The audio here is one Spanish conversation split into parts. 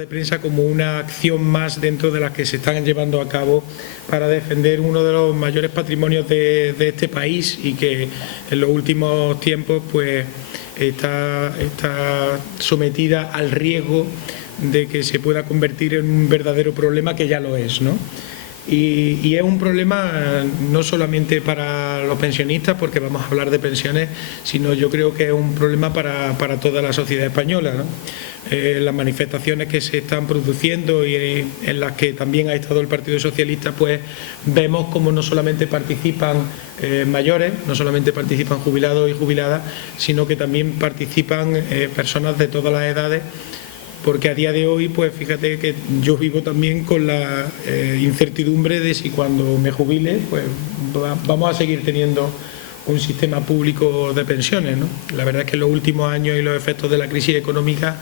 de prensa como una acción más dentro de las que se están llevando a cabo para defender uno de los mayores patrimonios de este país y que en los últimos tiempos pues está sometida al riesgo de que se pueda convertir en un verdadero problema, que ya lo es, ¿no? Y es un problema no solamente para los pensionistas, porque vamos a hablar de pensiones, sino yo creo que es un problema para toda la sociedad española, ¿no? Las manifestaciones que se están produciendo y en las que también ha estado el Partido Socialista, pues vemos como no solamente participan mayores, no solamente participan jubilados y jubiladas, sino que también participan personas de todas las edades, porque a día de hoy, pues fíjate que yo vivo también con la incertidumbre de si cuando me jubile, pues vamos a seguir teniendo un sistema público de pensiones, ¿no? La verdad es que en los últimos años y los efectos de la crisis económica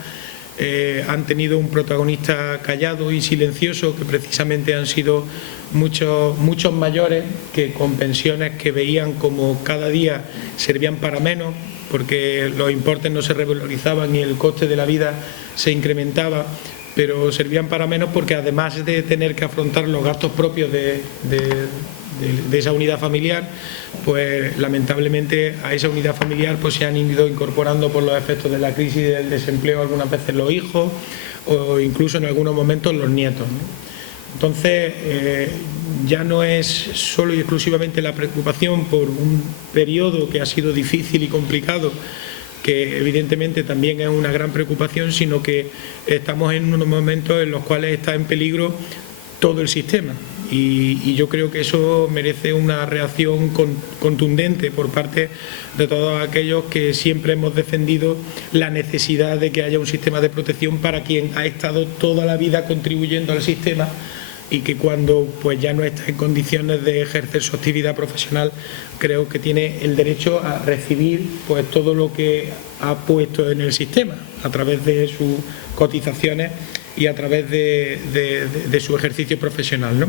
han tenido un protagonista callado y silencioso, que precisamente han sido muchos mayores que con pensiones que veían como cada día servían para menos, porque los importes no se revalorizaban y el coste de la vida se incrementaba, pero servían para menos porque además de tener que afrontar los gastos propios de esa unidad familiar, pues lamentablemente a esa unidad familiar pues se han ido incorporando por los efectos de la crisis y del desempleo algunas veces los hijos o incluso en algunos momentos los nietos, ¿no? Entonces, ya no es solo y exclusivamente la preocupación por un periodo que ha sido difícil y complicado, que evidentemente también es una gran preocupación, sino que estamos en unos momentos en los cuales está en peligro todo el sistema. Y yo creo que eso merece una reacción contundente por parte de todos aquellos que siempre hemos defendido la necesidad de que haya un sistema de protección para quien ha estado toda la vida contribuyendo al sistema y que cuando pues ya no está en condiciones de ejercer su actividad profesional, creo que tiene el derecho a recibir pues todo lo que ha puesto en el sistema a través de sus cotizaciones y a través de su ejercicio profesional, ¿no?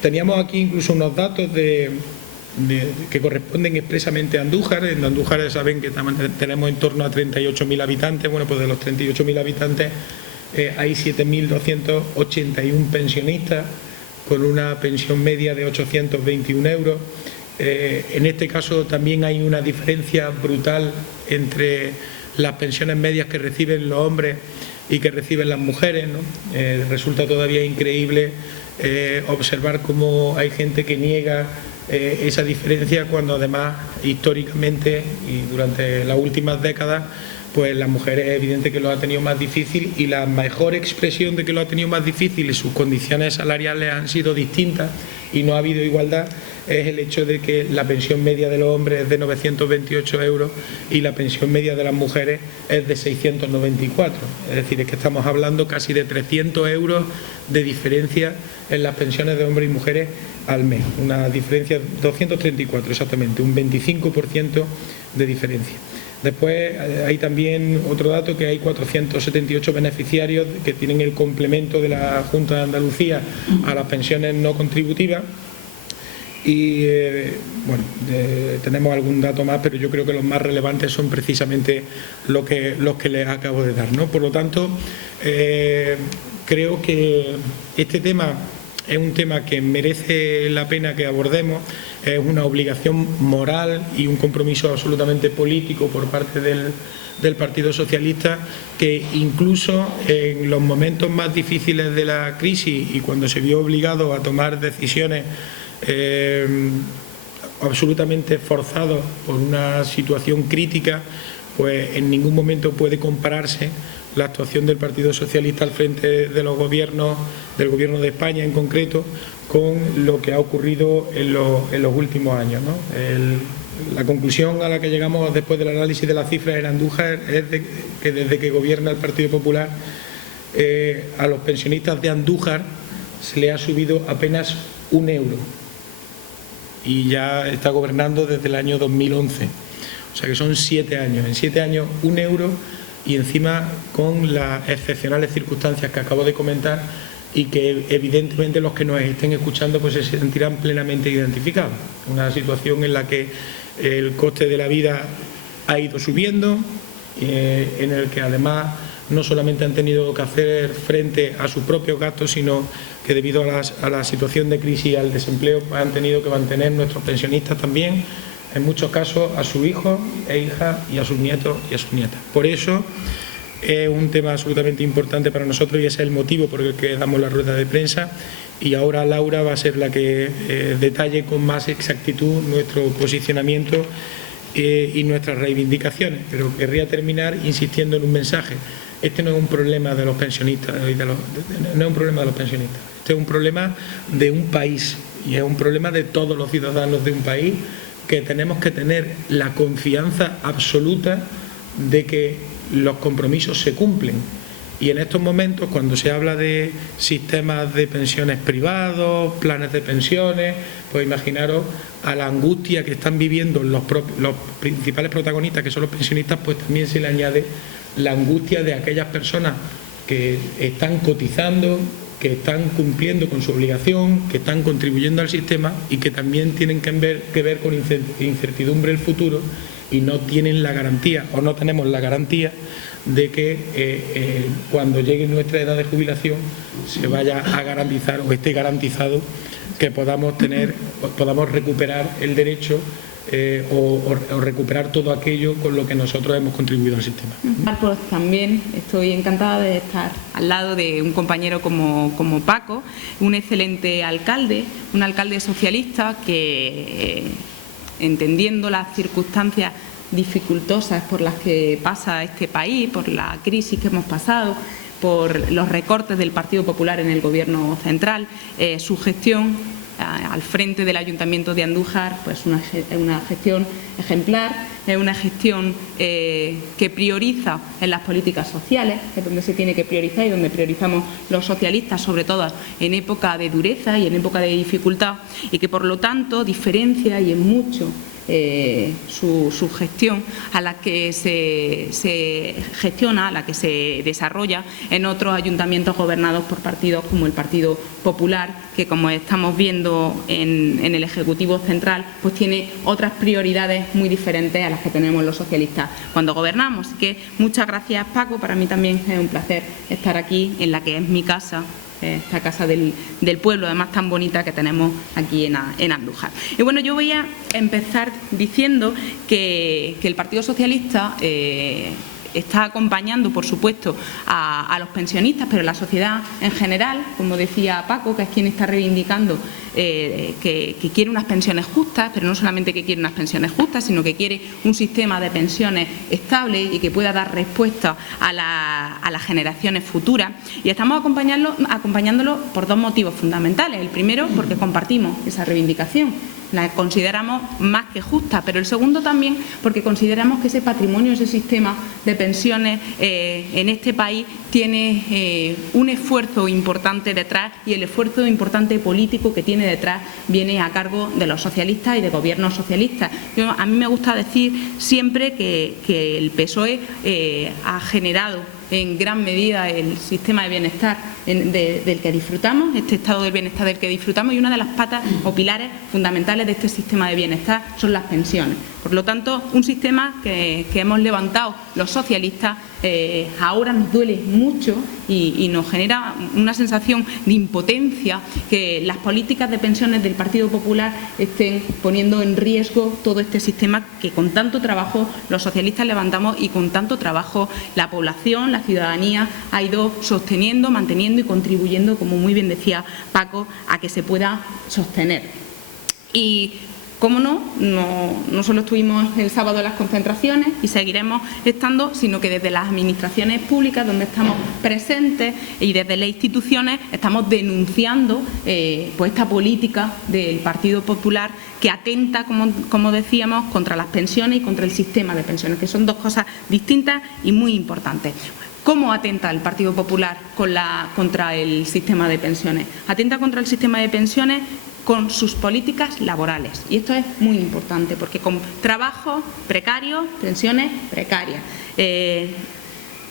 Teníamos aquí incluso unos datos que corresponden expresamente a Andújar. En Andújar saben que tenemos en torno a 38.000 habitantes. Bueno, pues de los 38.000 habitantes hay 7.281 pensionistas con una pensión media de 821 euros. En este caso también hay una diferencia brutal entre las pensiones medias que reciben los hombres y que reciben las mujeres, ¿no? Resulta todavía increíble observar cómo hay gente que niega esa diferencia cuando además históricamente y durante las últimas décadas pues las mujeres es evidente que lo ha tenido más difícil, y la mejor expresión de que lo ha tenido más difícil y sus condiciones salariales han sido distintas y no ha habido igualdad es el hecho de que la pensión media de los hombres es de 928 euros y la pensión media de las mujeres es de 694. Es decir, es que estamos hablando casi de 300 euros de diferencia en las pensiones de hombres y mujeres al mes. Una diferencia, 234 exactamente, un 25% de diferencia. Después hay también otro dato, que hay 478 beneficiarios que tienen el complemento de la Junta de Andalucía a las pensiones no contributivas. Y bueno, tenemos algún dato más, pero yo creo que los más relevantes son precisamente los que les acabo de dar, ¿no? Por lo tanto, creo que este tema es un tema que merece la pena que abordemos, es una obligación moral y un compromiso absolutamente político por parte del Partido Socialista, que incluso en los momentos más difíciles de la crisis y cuando se vio obligado a tomar decisiones absolutamente forzados por una situación crítica, pues en ningún momento puede compararse la actuación del Partido Socialista al frente de los gobiernos, del Gobierno de España en concreto, con lo que ha ocurrido en los últimos años, ¿no? La conclusión a la que llegamos después del análisis de las cifras en Andújar es que desde que gobierna el Partido Popular, a los pensionistas de Andújar se le ha subido apenas 1 euro y ya está gobernando desde el año 2011. O sea que son 7 años. En 7 años 1 euro, y encima con las excepcionales circunstancias que acabo de comentar y que evidentemente los que nos estén escuchando pues se sentirán plenamente identificados. Una situación en la que el coste de la vida ha ido subiendo, en el que además no solamente han tenido que hacer frente a sus propios gastos, sino que debido a la situación de crisis y al desempleo han tenido que mantener nuestros pensionistas también, en muchos casos, a sus hijos e hijas y a sus nietos y a sus nietas. Por eso es un tema absolutamente importante para nosotros y ese es el motivo por el que damos la rueda de prensa. Y ahora Laura va a ser la que detalle con más exactitud nuestro posicionamiento y nuestras reivindicaciones. Pero querría terminar insistiendo en un mensaje. Este no es un problema de los pensionistas, no es un problema de los pensionistas. Este es un problema de un país y es un problema de todos los ciudadanos de un país, que tenemos que tener la confianza absoluta de que los compromisos se cumplen. Y en estos momentos, cuando se habla de sistemas de pensiones privados, planes de pensiones, pues imaginaros a la angustia que están viviendo los principales protagonistas, que son los pensionistas, pues también se le añade la angustia de aquellas personas que están cotizando, que están cumpliendo con su obligación, que están contribuyendo al sistema y que también tienen que ver con incertidumbre el futuro y no tienen la garantía o no tenemos la garantía de que cuando llegue nuestra edad de jubilación se vaya a garantizar o esté garantizado que podamos recuperar el derecho o recuperar todo aquello con lo que nosotros hemos contribuido al sistema. Pues también estoy encantada de estar al lado de un compañero como Paco, un excelente alcalde, un alcalde socialista que, entendiendo las circunstancias dificultosas por las que pasa este país, por la crisis que hemos pasado, por los recortes del Partido Popular en el Gobierno central, su gestión al frente del Ayuntamiento de Andújar, pues una gestión ejemplar, es una gestión que prioriza en las políticas sociales, que es donde se tiene que priorizar y donde priorizamos los socialistas, sobre todo en época de dureza y en época de dificultad, y que por lo tanto diferencia y en mucho su gestión a la que se gestiona, a la que se desarrolla en otros ayuntamientos gobernados por partidos como el Partido Popular, que como estamos viendo en el Ejecutivo Central, pues tiene otras prioridades muy diferentes a las que tenemos los socialistas cuando gobernamos. Así que muchas gracias, Paco. Para mí también es un placer estar aquí en la que es mi casa, esta casa del pueblo, además tan bonita que tenemos aquí en Andújar. Y bueno, yo voy a empezar diciendo que el Partido Socialista está acompañando, por supuesto, a los pensionistas, pero la sociedad en general, como decía Paco, que es quien está reivindicando que quiere unas pensiones justas, pero no solamente que quiere unas pensiones justas, sino que quiere un sistema de pensiones estable y que pueda dar respuesta a las generaciones futuras. Y estamos acompañándolo por dos motivos fundamentales. El primero, porque compartimos esa reivindicación, la consideramos más que justa, pero el segundo también porque consideramos que ese patrimonio, ese sistema de pensiones en este país tiene un esfuerzo importante detrás, y el esfuerzo importante político que tiene detrás viene a cargo de los socialistas y de gobiernos socialistas. A mí me gusta decir siempre que el PSOE ha generado en gran medida el sistema de bienestar del que disfrutamos, este estado del bienestar del que disfrutamos, y una de las patas o pilares fundamentales de este sistema de bienestar son las pensiones. Por lo tanto, un sistema que hemos levantado los socialistas ahora nos duele mucho y nos genera una sensación de impotencia que las políticas de pensiones del Partido Popular estén poniendo en riesgo todo este sistema que con tanto trabajo los socialistas levantamos y con tanto trabajo la población, la ciudadanía ha ido sosteniendo, manteniendo y contribuyendo, como muy bien decía Paco, a que se pueda sostener. Y cómo no solo estuvimos el sábado en las concentraciones y seguiremos estando, sino que desde las administraciones públicas donde estamos presentes y desde las instituciones estamos denunciando pues esta política del Partido Popular que atenta, como decíamos, contra las pensiones y contra el sistema de pensiones, que son dos cosas distintas y muy importantes. ¿Cómo atenta el Partido Popular contra el sistema de pensiones? Atenta contra el sistema de pensiones con sus políticas laborales. Y esto es muy importante porque con trabajo precario, pensiones precarias.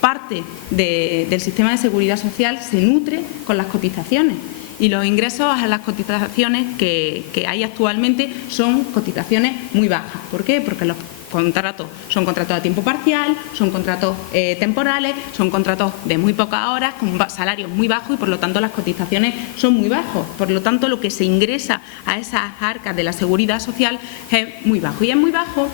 Parte del sistema de seguridad social se nutre con las cotizaciones. Y los ingresos a las cotizaciones que hay actualmente son cotizaciones muy bajas. ¿Por qué? Porque los contratos son contratos a tiempo parcial, son contratos temporales, son contratos de muy pocas horas, con salarios muy bajos y por lo tanto las cotizaciones son muy bajos. Por lo tanto, lo que se ingresa a esas arcas de la seguridad social es muy bajo. Y es muy bajo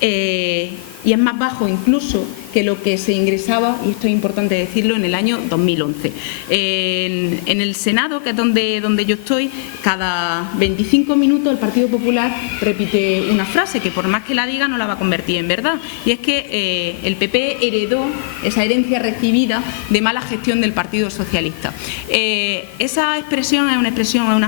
y es más bajo incluso que lo que se ingresaba, y esto es importante decirlo, en el año 2011. En el Senado, que es donde yo estoy, cada 25 minutos el Partido Popular repite una frase que por más que la diga no la va a convertir en verdad, y es que el PP heredó esa herencia recibida de mala gestión del Partido Socialista. Esa expresión es una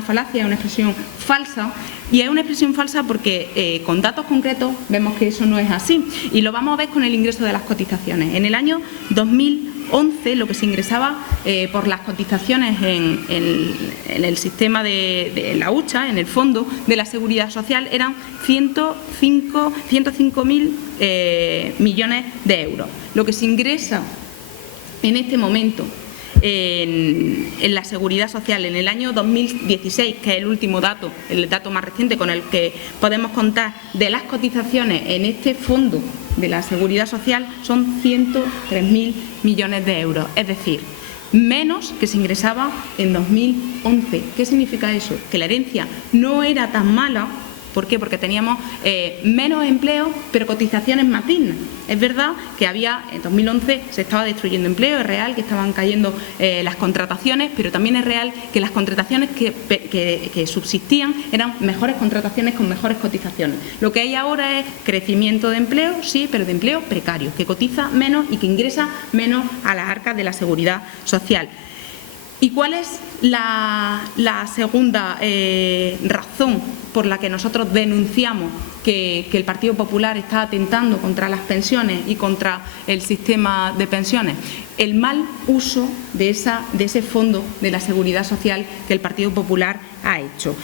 falacia, es una expresión falsa. Y es una expresión falsa porque con datos concretos vemos que eso no es así. Y lo vamos a ver con el ingreso de las cotizaciones. En el año 2011 lo que se ingresaba por las cotizaciones en el sistema de la hucha, en el fondo de la Seguridad Social, eran 105.000 millones de euros. Lo que se ingresa en este momento en la Seguridad Social en el año 2016, que es el último dato, el dato más reciente con el que podemos contar de las cotizaciones en este fondo de la Seguridad Social, son 103.000 millones de euros, es decir, menos que se ingresaba en 2011. ¿Qué significa eso? Que la herencia no era tan mala. ¿Por qué? Porque teníamos menos empleo, pero cotizaciones más dignas. Es verdad que en 2011 se estaba destruyendo empleo, es real que estaban cayendo las contrataciones, pero también es real que las contrataciones que subsistían eran mejores contrataciones con mejores cotizaciones. Lo que hay ahora es crecimiento de empleo, sí, pero de empleo precario, que cotiza menos y que ingresa menos a las arcas de la Seguridad Social. ¿Y cuál es la segunda razón por la que nosotros denunciamos que el Partido Popular está atentando contra las pensiones y contra el sistema de pensiones? El mal uso de ese fondo de la Seguridad Social que el Partido Popular ha hecho.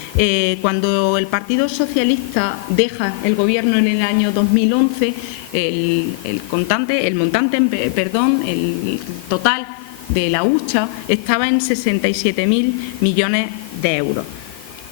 Cuando el Partido Socialista deja el Gobierno en el año 2011, el total de la hucha estaba en 67.000 millones de euros.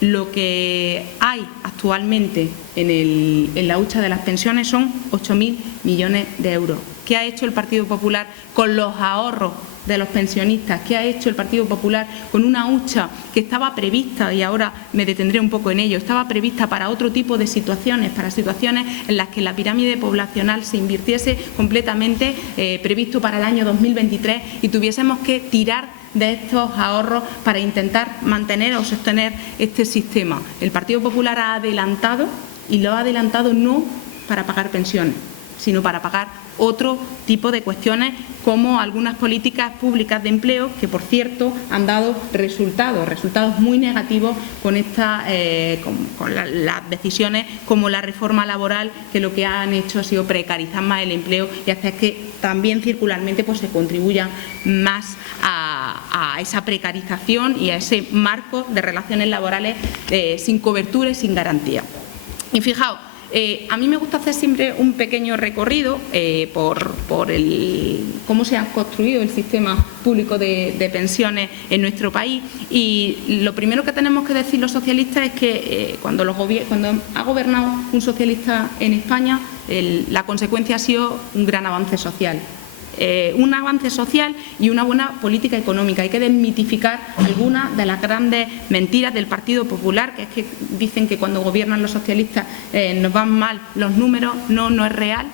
Lo que hay actualmente en la hucha de las pensiones son 8.000 millones de euros. ¿Qué ha hecho el Partido Popular con los ahorros de los pensionistas? ¿Qué ha hecho el Partido Popular con una hucha que estaba prevista, y ahora me detendré un poco en ello, estaba prevista para otro tipo de situaciones, para situaciones en las que la pirámide poblacional se invirtiese completamente, previsto para el año 2023, y tuviésemos que tirar de estos ahorros para intentar mantener o sostener este sistema? El Partido Popular ha adelantado, y lo ha adelantado no para pagar pensiones, sino para pagar otro tipo de cuestiones, como algunas políticas públicas de empleo que, por cierto, han dado resultados muy negativos con las decisiones como la reforma laboral, que lo que han hecho ha sido precarizar más el empleo y hacer que también circularmente se contribuya más a esa precarización y a ese marco de relaciones laborales sin cobertura y sin garantía. Y fijaos, a mí me gusta hacer siempre un pequeño recorrido por cómo se ha construido el sistema público de pensiones en nuestro país, y lo primero que tenemos que decir los socialistas es que cuando ha gobernado un socialista en España, la consecuencia ha sido un gran avance social. Un avance social y una buena política económica. Hay que desmitificar algunas de las grandes mentiras del Partido Popular, que es que dicen que cuando gobiernan los socialistas nos van mal los números. No es real.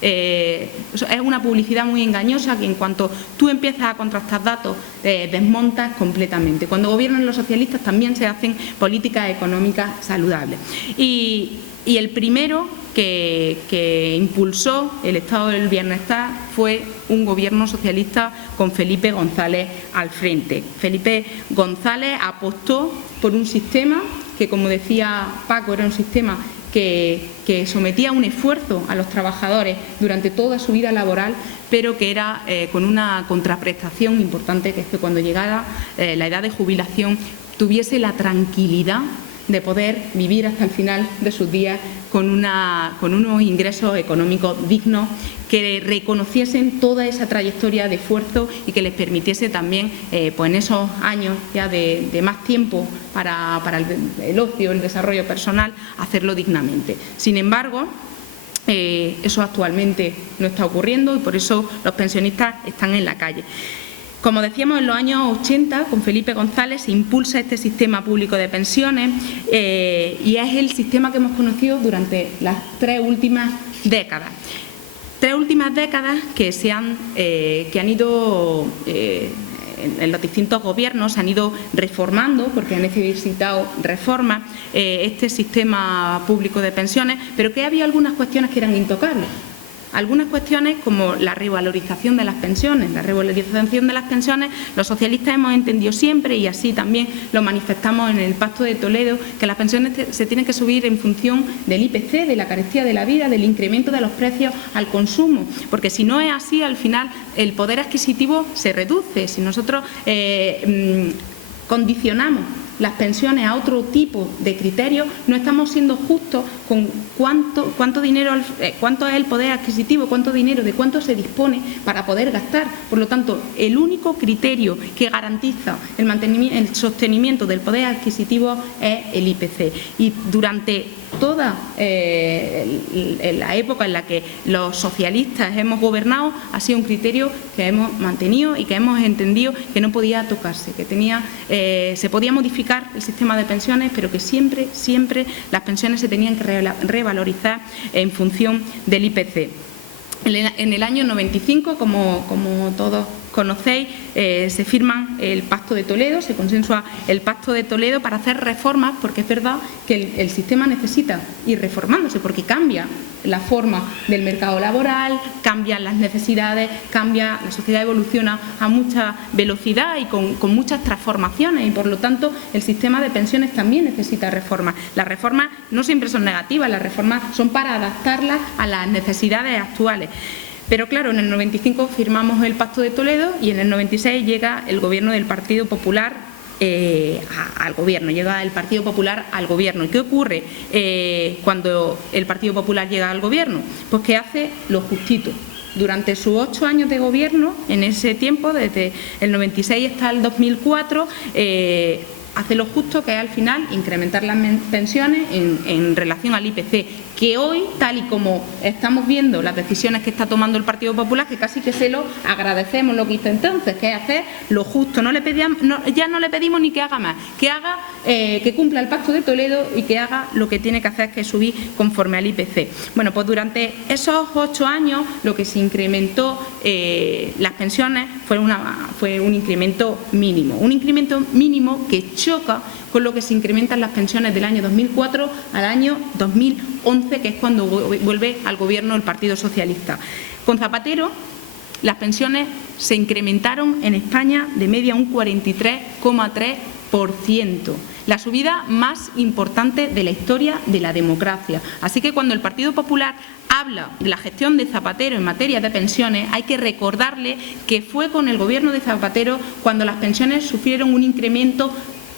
Es una publicidad muy engañosa que, en cuanto tú empiezas a contrastar datos, desmontas completamente. Cuando gobiernan los socialistas también se hacen políticas económicas saludables. Y el primero que impulsó el estado del bienestar fue un gobierno socialista con Felipe González al frente. Felipe González apostó por un sistema que, como decía Paco, era un sistema que sometía a un esfuerzo a los trabajadores durante toda su vida laboral, pero que era con una contraprestación importante, que es que cuando llegara la edad de jubilación tuviese la tranquilidad de poder vivir hasta el final de sus días con unos ingresos económicos dignos, que reconociesen toda esa trayectoria de esfuerzo y que les permitiese también, en esos años ya de más tiempo para el ocio, el desarrollo personal, hacerlo dignamente. Sin embargo, Eso actualmente no está ocurriendo y por eso los pensionistas están en la calle. Como decíamos, en los años 80, con Felipe González, se impulsa este sistema público de pensiones y es el sistema que hemos conocido durante las 3 últimas décadas. 3 últimas décadas que han ido en los distintos gobiernos, se han ido reformando, porque han necesitado reformas, este sistema público de pensiones, pero que había algunas cuestiones que eran intocables. Algunas cuestiones como la revalorización de las pensiones. La revalorización de las pensiones, los socialistas hemos entendido siempre, y así también lo manifestamos en el Pacto de Toledo, que las pensiones se tienen que subir en función del IPC, de la carestía de la vida, del incremento de los precios al consumo, porque si no es así, al final el poder adquisitivo se reduce. Si nosotros condicionamos las pensiones a otro tipo de criterios, no estamos siendo justos con cuánto dinero, cuánto es el poder adquisitivo, cuánto dinero, de cuánto se dispone para poder gastar. Por lo tanto, el único criterio que garantiza el sostenimiento del poder adquisitivo es el IPC. Y durante toda la época en la que los socialistas hemos gobernado, ha sido un criterio que hemos mantenido y que hemos entendido que no podía tocarse, que se podía modificar el sistema de pensiones, pero que siempre las pensiones se tenían que revalorizar en función del IPC. En el año 95, como todos conocéis, se firma el Pacto de Toledo, se consensúa el Pacto de Toledo para hacer reformas, porque es verdad que el sistema necesita ir reformándose, porque cambia la forma del mercado laboral, cambian las necesidades, la sociedad evoluciona a mucha velocidad y con muchas transformaciones, y por lo tanto el sistema de pensiones también necesita reformas. Las reformas no siempre son negativas, las reformas son para adaptarlas a las necesidades actuales. Pero claro, en el 95 firmamos el Pacto de Toledo y en el 96 llega el gobierno del Partido Popular al gobierno, llega el Partido Popular al gobierno. ¿Y qué ocurre cuando el Partido Popular llega al gobierno? Pues que hace lo justito. Durante sus 8 años de gobierno, en ese tiempo, desde el 96 hasta el 2004, hace lo justo, que es al final incrementar las pensiones en relación al IPC, que hoy, tal y como estamos viendo las decisiones que está tomando el Partido Popular, que casi que se lo agradecemos lo que hizo entonces, que es hacer lo justo. Ya no le pedimos ni que haga más, que cumpla el Pacto de Toledo y que haga lo que tiene que hacer, que es subir conforme al IPC. Bueno, pues durante esos 8 años lo que se incrementó las pensiones fue un incremento mínimo que choca con lo que se incrementan las pensiones del año 2004 al año 2011, que es cuando vuelve al gobierno el Partido Socialista. Con Zapatero, las pensiones se incrementaron en España de media un 43,3%. La subida más importante de la historia de la democracia. Así que cuando el Partido Popular habla de la gestión de Zapatero en materia de pensiones, hay que recordarle que fue con el gobierno de Zapatero cuando las pensiones sufrieron un incremento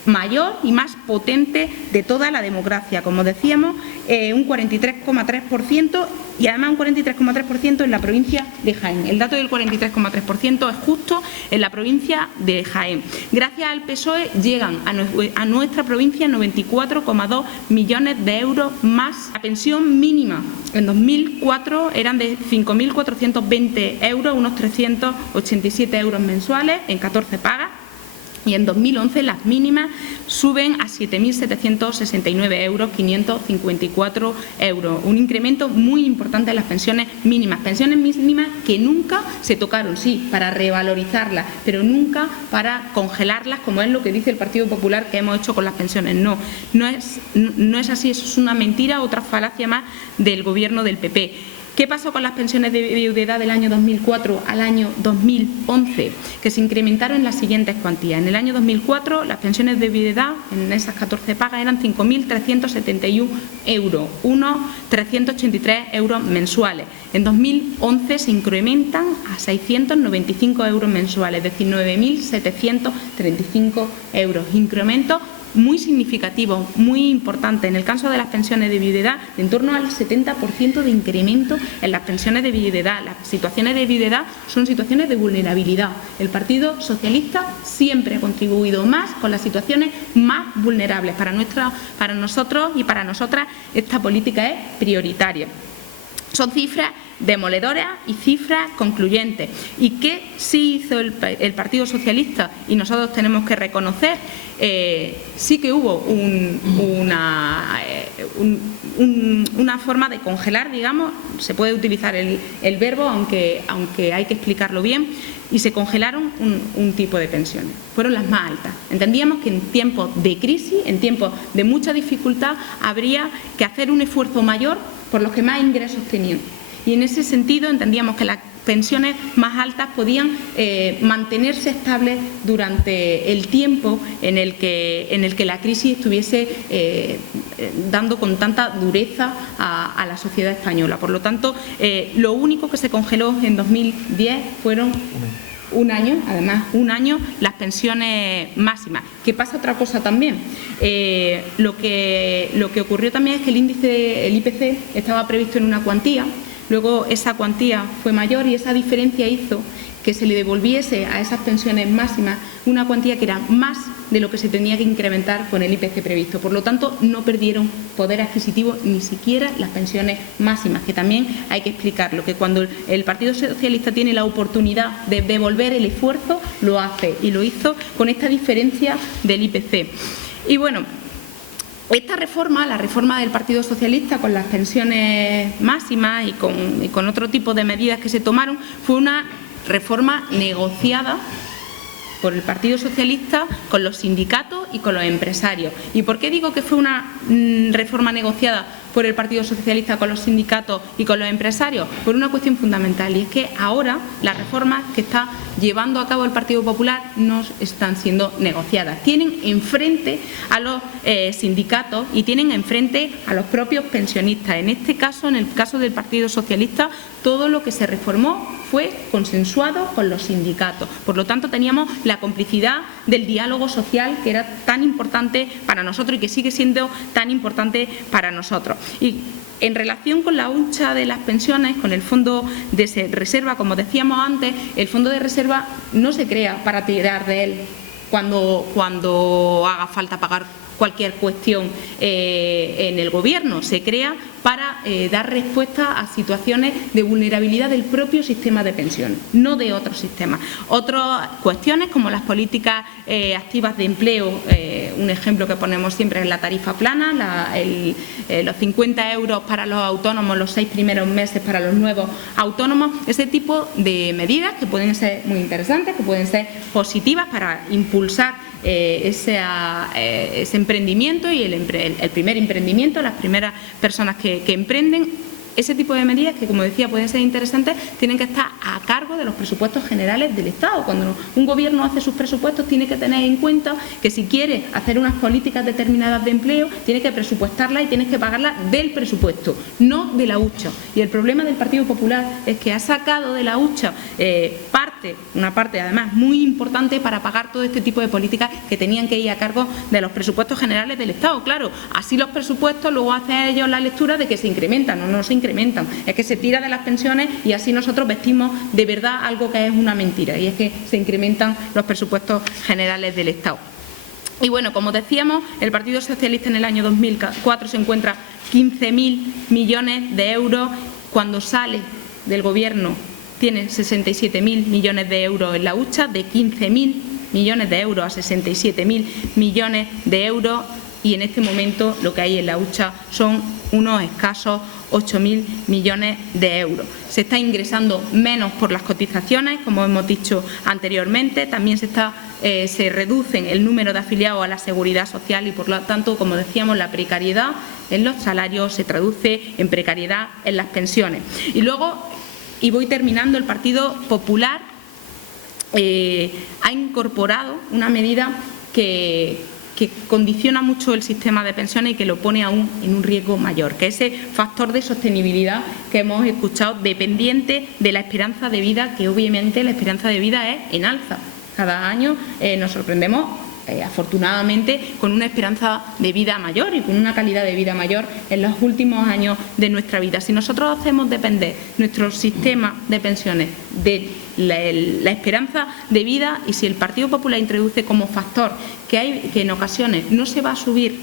mayor y más potente de toda la democracia. Como decíamos, un 43,3% y además un 43,3% en la provincia de Jaén. El dato del 43,3% es justo en la provincia de Jaén. Gracias al PSOE llegan a nuestra provincia 94,2 millones de euros más. La pensión mínima en 2004 eran de 5.420 euros, unos 387 euros mensuales en 14 pagas. Y en 2011 las mínimas suben a 7.769 euros, 554 euros. Un incremento muy importante en las pensiones mínimas que nunca se tocaron, sí, para revalorizarlas, pero nunca para congelarlas, como es lo que dice el Partido Popular que hemos hecho con las pensiones. No es así, eso es una mentira, otra falacia más del gobierno del PP. ¿Qué pasó con las pensiones de viudedad del año 2004 al año 2011? Que se incrementaron en las siguientes cuantías. En el año 2004 las pensiones de viudedad en esas 14 pagas eran 5.371 euros, unos 383 euros mensuales. En 2011 se incrementan a 695 euros mensuales, es decir, 9.735 euros. Incremento muy significativo, muy importante. En el caso de las pensiones de viudedad, en torno al 70% de incremento en las pensiones de viudedad. Las situaciones de viudedad son situaciones de vulnerabilidad. El Partido Socialista siempre ha contribuido más con las situaciones más vulnerables. Para nosotros y para nosotras esta política es prioritaria. Son cifras demoledoras y cifras concluyentes. ¿Y qué sí hizo el Partido Socialista? Y nosotros tenemos que reconocer, sí que hubo una forma de congelar, digamos, se puede utilizar el verbo, aunque hay que explicarlo bien, y se congelaron un tipo de pensiones. Fueron las más altas. Entendíamos que en tiempos de crisis, en tiempos de mucha dificultad, habría que hacer un esfuerzo mayor por los que más ingresos tenían. Y en ese sentido entendíamos que las pensiones más altas podían mantenerse estables durante el tiempo en el que la crisis estuviese dando con tanta dureza a la sociedad española. Por lo tanto, lo único que se congeló en 2010 fueron un año, además un año, las pensiones máximas. ¿Qué pasa otra cosa también? Lo que ocurrió también es que el índice, el IPC, estaba previsto en una cuantía. Luego esa cuantía fue mayor y esa diferencia hizo que se le devolviese a esas pensiones máximas una cuantía que era más de lo que se tenía que incrementar con el IPC previsto. Por lo tanto, no perdieron poder adquisitivo ni siquiera las pensiones máximas, que también hay que explicarlo, que cuando el Partido Socialista tiene la oportunidad de devolver el esfuerzo, lo hace, y lo hizo con esta diferencia del IPC. Y bueno, esta reforma, la reforma del Partido Socialista con las pensiones máximas y con otro tipo de medidas que se tomaron, fue una reforma negociada por el Partido Socialista con los sindicatos y con los empresarios. ¿Y por qué digo que fue una reforma negociada por el Partido Socialista con los sindicatos y con los empresarios? Por una cuestión fundamental, y es que ahora las reformas que está llevando a cabo el Partido Popular no están siendo negociadas. Tienen enfrente a los sindicatos y tienen enfrente a los propios pensionistas. En este caso, en el caso del Partido Socialista, todo lo que se reformó fue consensuado con los sindicatos. Por lo tanto, teníamos la complicidad del diálogo social, que era tan importante para nosotros y que sigue siendo tan importante para nosotros. Y en relación con la hucha de las pensiones, con el fondo de reserva, como decíamos antes, el fondo de reserva no se crea para tirar de él cuando haga falta pagar cualquier cuestión en el Gobierno. Se crea para dar respuesta a situaciones de vulnerabilidad del propio sistema de pensiones, no de otros sistemas. Otras cuestiones, como las políticas activas de empleo, un ejemplo que ponemos siempre es la tarifa plana, los 50 euros para los autónomos los 6 primeros meses para los nuevos autónomos, ese tipo de medidas que pueden ser muy interesantes, que pueden ser positivas para impulsar ese emprendimiento y el primer emprendimiento, las primeras personas que emprenden. Ese tipo de medidas que, como decía, pueden ser interesantes, tienen que estar a cargo de los presupuestos generales del Estado. Cuando un Gobierno hace sus presupuestos, tiene que tener en cuenta que si quiere hacer unas políticas determinadas de empleo, tiene que presupuestarlas y tiene que pagarlas del presupuesto, no de la hucha. Y el problema del Partido Popular es que ha sacado de la hucha una parte además muy importante para pagar todo este tipo de políticas que tenían que ir a cargo de los presupuestos generales del Estado. Claro, así los presupuestos luego hacen ellos la lectura de que se incrementan, o no se incrementan, es que se tira de las pensiones y así nosotros vestimos de verdad algo que es una mentira, y es que se incrementan los presupuestos generales del Estado. Y bueno, como decíamos, el Partido Socialista en el año 2004 se encuentra 15.000 millones de euros, cuando sale del Gobierno tiene 67.000 millones de euros en la hucha, de 15.000 millones de euros a 67.000 millones de euros, y en este momento lo que hay en la hucha son unos escasos 8.000 millones de euros. Se está ingresando menos por las cotizaciones, como hemos dicho anteriormente, también se reducen el número de afiliados a la Seguridad Social y, por lo tanto, como decíamos, la precariedad en los salarios se traduce en precariedad en las pensiones. Y luego, y voy terminando, el Partido Popular ha incorporado una medida que condiciona mucho el sistema de pensiones y que lo pone aún en un riesgo mayor, que es ese factor de sostenibilidad que hemos escuchado, dependiente de la esperanza de vida, que obviamente la esperanza de vida es en alza. Cada año nos sorprendemos, afortunadamente, con una esperanza de vida mayor y con una calidad de vida mayor en los últimos años de nuestra vida. Si nosotros hacemos depender nuestro sistema de pensiones de la esperanza de vida, y si el Partido Popular introduce como factor que en ocasiones no se va a subir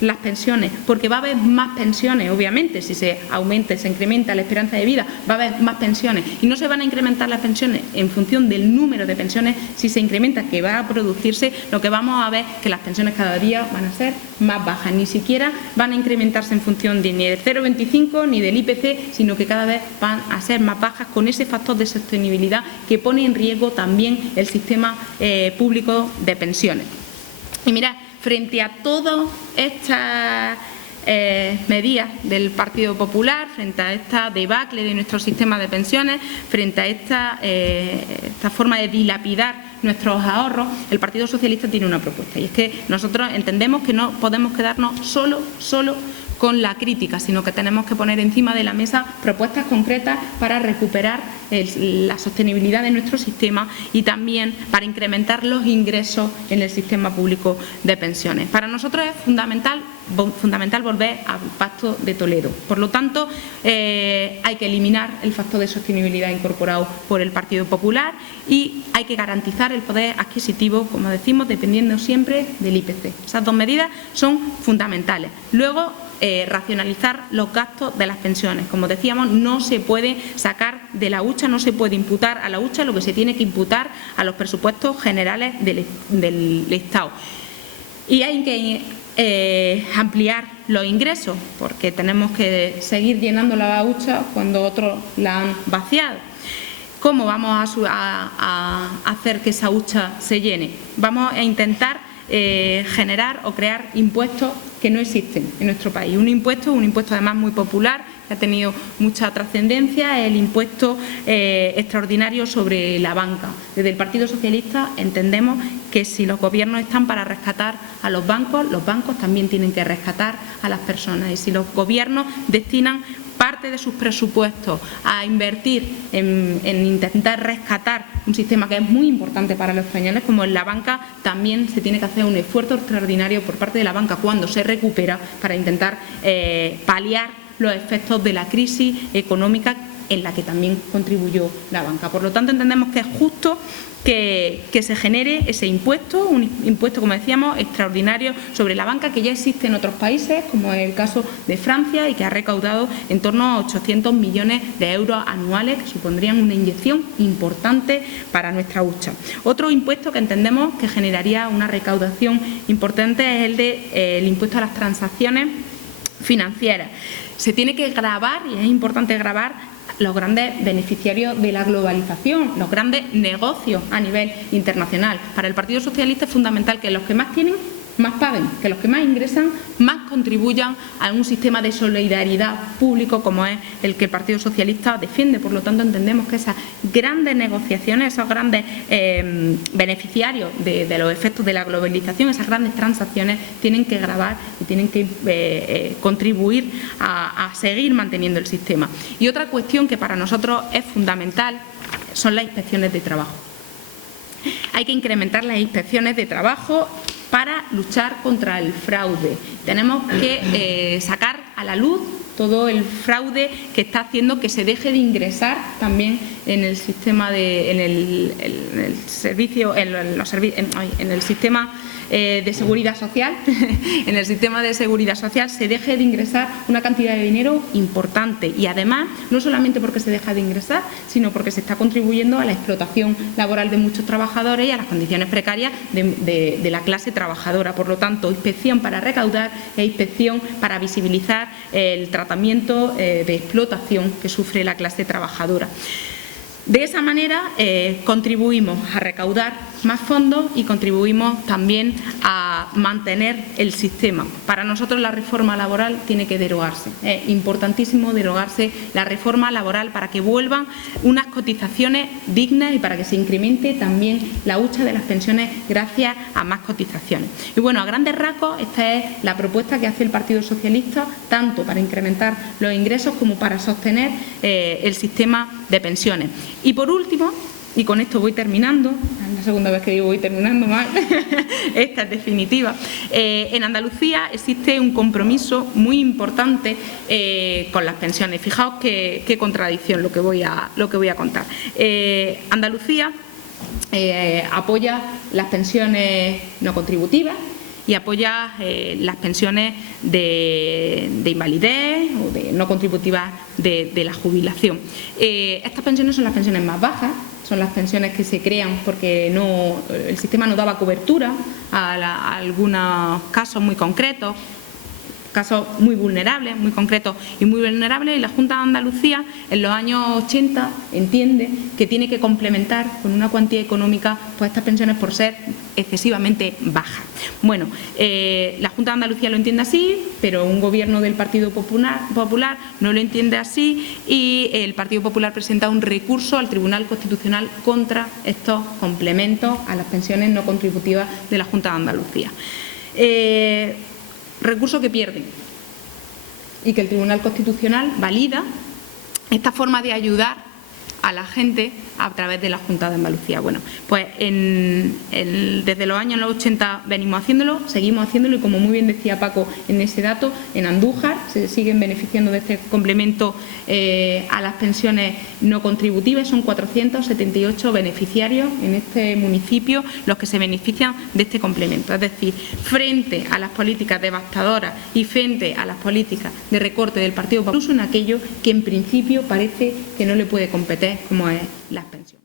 las pensiones, porque va a haber más pensiones, obviamente, si se aumenta, se incrementa la esperanza de vida, va a haber más pensiones, y no se van a incrementar las pensiones en función del número de pensiones. Si se incrementa, que va a producirse, lo que vamos a ver es que las pensiones cada día van a ser más bajas, ni siquiera van a incrementarse en función ni del 0,25 ni del IPC, sino que cada vez van a ser más bajas, con ese factor de sostenibilidad que pone en riesgo también el sistema público de pensiones. Y mirad, frente a todas estas medidas del Partido Popular, frente a esta debacle de nuestro sistema de pensiones, frente a esta forma de dilapidar nuestros ahorros, el Partido Socialista tiene una propuesta, y es que nosotros entendemos que no podemos quedarnos solo con la crítica, sino que tenemos que poner encima de la mesa propuestas concretas para recuperar la sostenibilidad de nuestro sistema y también para incrementar los ingresos en el sistema público de pensiones. Para nosotros es fundamental volver al Pacto de Toledo. Por lo tanto, hay que eliminar el factor de sostenibilidad incorporado por el Partido Popular y hay que garantizar el poder adquisitivo, como decimos, dependiendo siempre del IPC. Esas dos medidas son fundamentales. Luego, racionalizar los gastos de las pensiones. Como decíamos, no se puede sacar de la hucha, no se puede imputar a la hucha lo que se tiene que imputar a los presupuestos generales del Estado. Y hay que ampliar los ingresos, porque tenemos que seguir llenando la hucha cuando otros la han vaciado. ¿Cómo vamos a hacer que esa hucha se llene? Vamos a intentar generar o crear impuestos que no existen en nuestro país. Un impuesto además muy popular, que ha tenido mucha trascendencia, el impuesto extraordinario sobre la banca. Desde el Partido Socialista entendemos que si los gobiernos están para rescatar a los bancos también tienen que rescatar a las personas. Y si los gobiernos destinan parte de sus presupuestos a invertir en intentar rescatar un sistema que es muy importante para los españoles, como en la banca, también se tiene que hacer un esfuerzo extraordinario por parte de la banca cuando se recupera para intentar paliar los efectos de la crisis económica en la que también contribuyó la banca. Por lo tanto, entendemos que es justo que se genere ese impuesto, un impuesto, como decíamos, extraordinario sobre la banca, que ya existe en otros países, como es el caso de Francia, y que ha recaudado en torno a 800 millones de euros anuales, que supondrían una inyección importante para nuestra hucha. Otro impuesto que entendemos que generaría una recaudación importante es el impuesto a las transacciones financieras. Se tiene que gravar, y es importante gravar, los grandes beneficiarios de la globalización, los grandes negocios a nivel internacional. Para el Partido Socialista es fundamental que los que más tienen, más paguen, que los que más ingresan, más contribuyan a un sistema de solidaridad público como es el que el Partido Socialista defiende. Por lo tanto, entendemos que esas grandes negociaciones, esos grandes beneficiarios de los efectos de la globalización, esas grandes transacciones, tienen que gravar y tienen que contribuir a seguir manteniendo el sistema. Y otra cuestión que para nosotros es fundamental son las inspecciones de trabajo. Hay que incrementar las inspecciones de trabajo para luchar contra el fraude. Tenemos que sacar a la luz todo el fraude que está haciendo que se deje de ingresar también en el sistema en el sistema de seguridad social. En el sistema de seguridad social se deje de ingresar una cantidad de dinero importante, y además no solamente porque se deja de ingresar, sino porque se está contribuyendo a la explotación laboral de muchos trabajadores y a las condiciones precarias de la clase trabajadora. Por lo tanto, inspección para recaudar e inspección para visibilizar el tratamiento de explotación que sufre la clase trabajadora. De esa manera contribuimos a recaudar más fondos y contribuimos también a mantener el sistema. Para nosotros la reforma laboral tiene que derogarse. Es importantísimo derogarse la reforma laboral para que vuelvan unas cotizaciones dignas y para que se incremente también la hucha de las pensiones gracias a más cotizaciones. Y bueno, a grandes rasgos esta es la propuesta que hace el Partido Socialista, tanto para incrementar los ingresos como para sostener el sistema de pensiones. Y por último, y con esto voy terminando, es la segunda vez que digo voy terminando mal, esta es definitiva, en Andalucía existe un compromiso muy importante con las pensiones. Fijaos qué contradicción lo que voy a contar. Andalucía apoya las pensiones no contributivas y apoya las pensiones de invalidez o de no contributivas de la jubilación. Estas pensiones son las pensiones más bajas, son las pensiones que se crean porque el sistema no daba cobertura a algunos casos muy concretos, casos muy vulnerables, muy concretos y muy vulnerables, y la Junta de Andalucía en los años 80 entiende que tiene que complementar con una cuantía económica pues estas pensiones por ser excesivamente bajas. Bueno, la Junta de Andalucía lo entiende así, pero un gobierno del Partido Popular no lo entiende así, y el Partido Popular presenta un recurso al Tribunal Constitucional contra estos complementos a las pensiones no contributivas de la Junta de Andalucía. Recurso que pierden y que el Tribunal Constitucional valida esta forma de ayudar a la gente a través de la Junta de Andalucía. Bueno, pues desde los años 80 venimos haciéndolo, seguimos haciéndolo, y como muy bien decía Paco en ese dato, en Andújar se siguen beneficiando de este complemento a las pensiones no contributivas. Son 478 beneficiarios en este municipio los que se benefician de este complemento. Es decir, frente a las políticas devastadoras y frente a las políticas de recorte del Partido Popular, incluso en aquello que en principio parece que no le puede competir, como es las pensiones.